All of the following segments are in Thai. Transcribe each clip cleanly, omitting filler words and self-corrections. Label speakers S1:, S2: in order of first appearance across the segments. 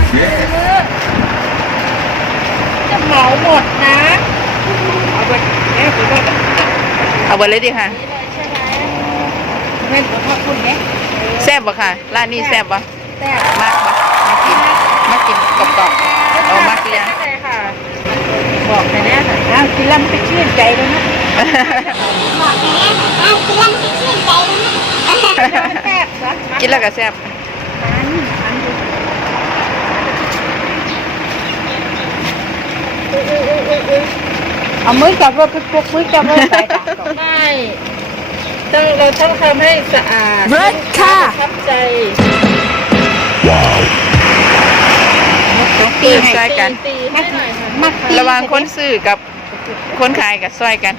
S1: จะเหมาหมดนะเอาไปเนี่ยถือว่า
S2: เอาไปเลยดิค่ะ
S1: นี่เลยใช่ไหมเงินของพ่อคุณเนี่ย
S2: แซ่บบ่ค่ะร้านนี้แซ่บบ่
S1: แต่
S2: มากบ่มากินกรอบๆเอามากเลยง
S1: เลยค่ะบอกไปแน่ค่ะอ้าวกินแล้วมันไปชื่นใจเลยนะบอกไปแน่อ้าวกินแล้วมันไปชื่นใจเลยนะแซ่บนะ
S2: กินแล้วก็แซ่บ
S1: เอามือจับรถพวกมือจับรถใส่ไม่เราต้องทำให้สะอาด
S2: รถค่ะ
S1: ทับใจ
S2: ตีให้ช่วยกัน
S1: ตีให้หน่อยค่ะ
S2: ระหว่างคนซื้อกับคนขายกับช่วยกัน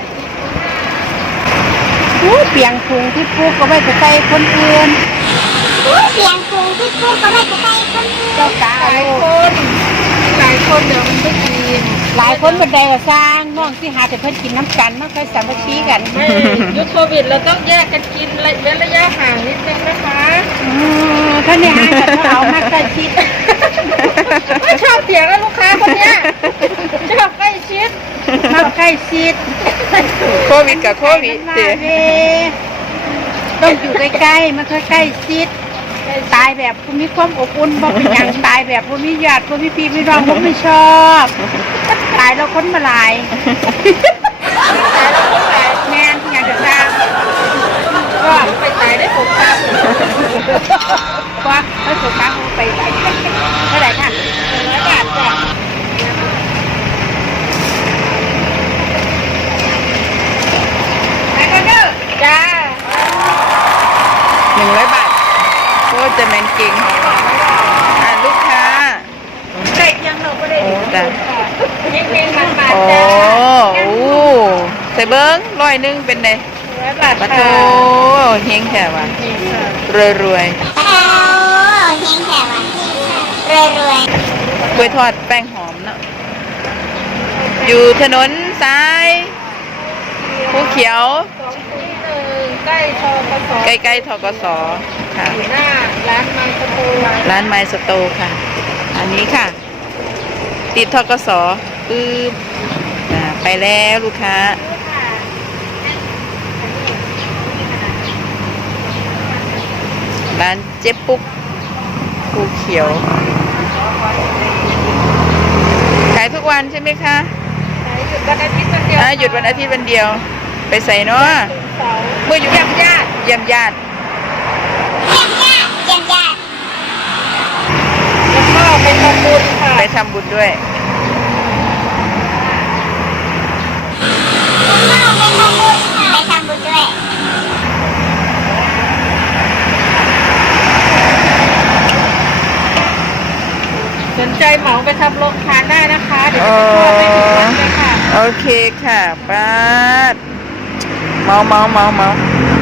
S1: เปียงพุงที่ปุ๊กก็ไม่ไปใส่คนอื่น
S3: เสียงปูที่พูดก็ไม่จะไปคนอื่น
S1: เจ้ากาหลายคนเดี๋ยวมันไม่กินหลายคนบันไดก็สร้างน้องที่หาแต่เพื่อนกินน้ำกันมันเคยสามัคคีกันไม่ยุคโควิดเราต้องแยกกันกินเว้นระยะห่างนิดนึงนะคะถ้าเนี่ยห่างกันก็เอามากใกล้ชิดไม่ชอบเสียงแล้วลูกค้าคนเนี้ยชอบใกล้ชิดมากใกล้ชิด
S2: โควิดกับโควิดเด้
S1: ต้องอยู่ใกล้ๆมันค่อยใกล้ชิดตายแบบผู้มีความอบอุ่นบ่เป็นอย่างตายแบบผู้มีญาติผู้มีพี่มีน้องผมไม่ชอบตายแล้วคนมาลายตายแล้วคนมาลายแม่นที่อยากจะสร้างก็ไปตายได้ผมครับว่าถ้าผมครับไปไหนเท่าไหร่ค่ะ100 บาทจ้ะไปกันเด้อจ้า
S2: 100 บาทโคตรจะแมนเก่งลูกค้า
S1: ได้ยังเราก็ได้
S2: โอ้จ้ะ
S1: เก่งๆมา
S2: โอ้
S1: จ้า
S2: โอ้ใส่เบิ้ง100เป็นไง
S1: 100 บาท
S2: ปะโถเฮงแค่ว่ะรวย
S3: โอ้เฮงแถวอ่ะรวย
S2: ๆกล้วยทอดแป้งหอมเนาะอยู่ถนนซ้ายภูเขียว
S1: ใกล้ทกส
S2: ใกล้ๆทกสค่ะ
S1: อยู่หน้าร้านมังสตู
S2: ร้านไมสโตค่ะ อันนี้ค่ะ ติดทกสปึ๊บไปแล้วลูกค้า ร้านเจ๊ปุ๊กภูเขียว ขายทุกวันใช่ไหมคะ
S1: หยุดวันอาทิตย์วันเดียว
S2: หยุดวันอาทิตย์วันเดียว ไปใส่เนาะเมื่ออยู่เยี่ยมญาติ
S3: เยี่ยมญาติ
S1: แล้วก็ไปทำบุญค่ะ
S2: ไปทำบุญด้วย
S3: ไปทำบุญด้วย
S1: สนใจเหมาไปทำโรงทานได้นะคะเดี๋ยวจะทอดให้ถึงวันเลยค่ะ
S2: โอเคค่ะป้าดเมา